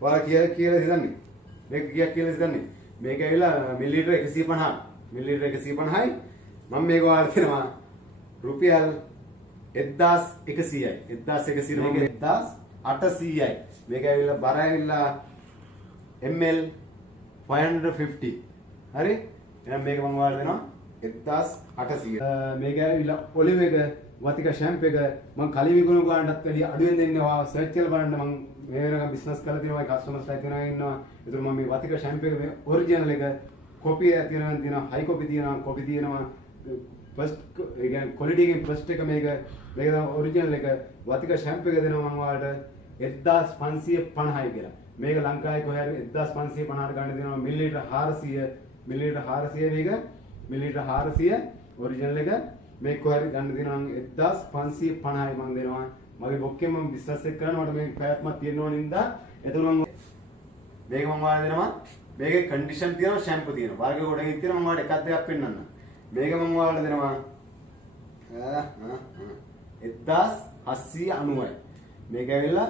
ඔයාලා කියලා හිතන්නේ. මේක කීයක් කියලා හිතන්නේ? මේක ඇවිල්ලා මිලිලීටර 150. මිලිලීටර 150යි. මම මේක ඔයාලට දෙනවා රුපියල් 1100යි. 1100 මේක 1800යි. මේක ඇවිල්ලා බර ඇවිල්ලා ml 550. හරි? එහෙනම් මේක මම ඔයාලට දෙනවා 1800. මේක ඇවිල්ලා ඔලිව් එක වතික ෂැම්ප් එක මම කලින් විකුණු ගානටත් වැඩිය අඩුවෙන් දෙන්නේ. ඔයා සර්ච් කරලා බලන්න. මම මේ වෙනකම් බිස්නස් කරලා තියෙනවා. කස්ටමර්ස්ලා තියෙනවා ඉන්නවා. ඒතර මම මේ වතික ෂැම්ප් එක මේ ඔරිජිනල් එක කොපි එක තියෙනවා හයි කොපි තියෙනවා කොපි තියෙනවා ෆස්ට් ඒ කියන්නේ ක්වොලිටි එකෙන් ෆස්ට් එක මේක තමයි ඔරිජිනල් එක. වතික ෂැම්ප් එක දෙනවා මම ඔයාලට 1550යි කියලා. මේක ලංකාවේ කොහේ හරි 1550ට ගන්න දෙනවා. මිලිලීටර 400 මිලිලීටර 400 මේක මිලිලීටර 400 ඔරිජිනල් එක මේක කොහේ හරි ගන්න දෙනවා නම් 1550යි මම දෙනවා. මගේ බොක්කෙන් මම බිස්නස් එක කරනවා. මට මේක පැවැත්මක් තියෙනවා නින්දා. එතකොට මම මේක මම ඔයාලට දෙනවා. මේකේ කන්ඩිෂන් තියෙනවා ෂැම්පු තියෙනවා. වර්ග කොටකින් තියෙනවා. මම ඔයාලට එකක් දෙකක් පෙන්නන්න. මේක මම ඔයාලට දෙනවා 1790යි. මේක ඇවිල්ලා